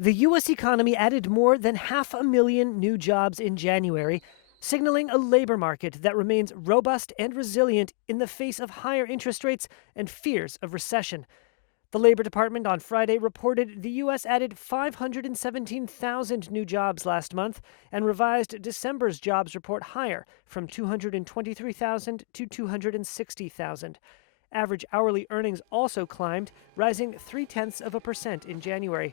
The U.S. economy added more than 500,000 new jobs in January, signaling a labor market that remains robust and resilient in the face of higher interest rates and fears of recession. The Labor Department on Friday reported the U.S. added 517,000 new jobs last month and revised December's jobs report higher from 223,000 to 260,000. Average hourly earnings also climbed, rising 0.3% in January.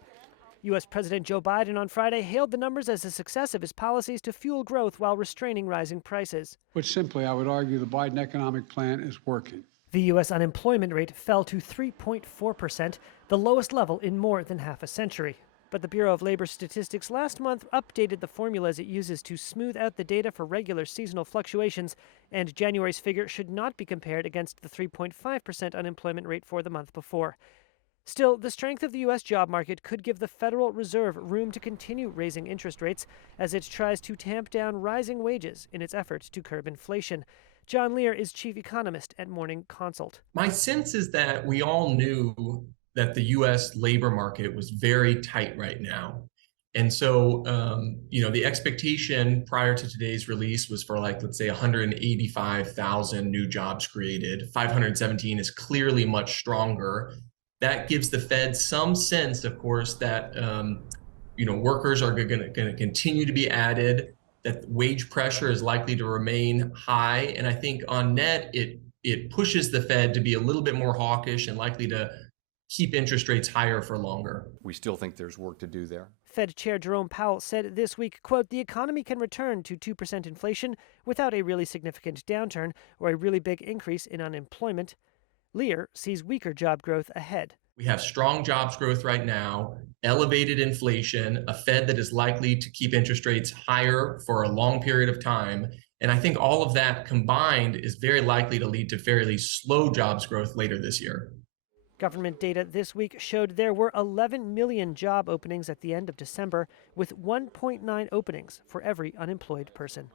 U.S. President Joe Biden on Friday hailed the numbers as a success of his policies to fuel growth while restraining rising prices. Put simply, I would argue the Biden economic plan is working. The U.S. unemployment rate fell to 3.4%, the lowest level in more than half a century. But the Bureau of Labor Statistics last month updated the formulas it uses to smooth out the data for regular seasonal fluctuations, and January's figure should not be compared against the 3.5% unemployment rate for the month before. Still, the strength of the U.S. job market could give the Federal Reserve room to continue raising interest rates as it tries to tamp down rising wages in its efforts to curb inflation. John Lear is chief economist at Morning Consult. My sense is that we all knew that the US labor market was very tight right now. And so, the expectation prior to today's release was for, like, let's say 185,000 new jobs created. 517 is clearly much stronger. That gives the Fed some sense, of course, that workers are going to continue to be added, that wage pressure is likely to remain high, and I think on net it pushes the Fed to be a little bit more hawkish and likely to keep interest rates higher for longer. We still think there's work to do there. Fed Chair Jerome Powell said this week, quote, "The economy can return to 2% inflation without a really significant downturn or a really big increase in unemployment." Lear sees weaker job growth ahead. We have strong jobs growth right now, elevated inflation, a Fed that is likely to keep interest rates higher for a long period of time. And I think all of that combined is very likely to lead to fairly slow jobs growth later this year. Government data this week showed there were 11 million job openings at the end of December, with 1.9 openings for every unemployed person.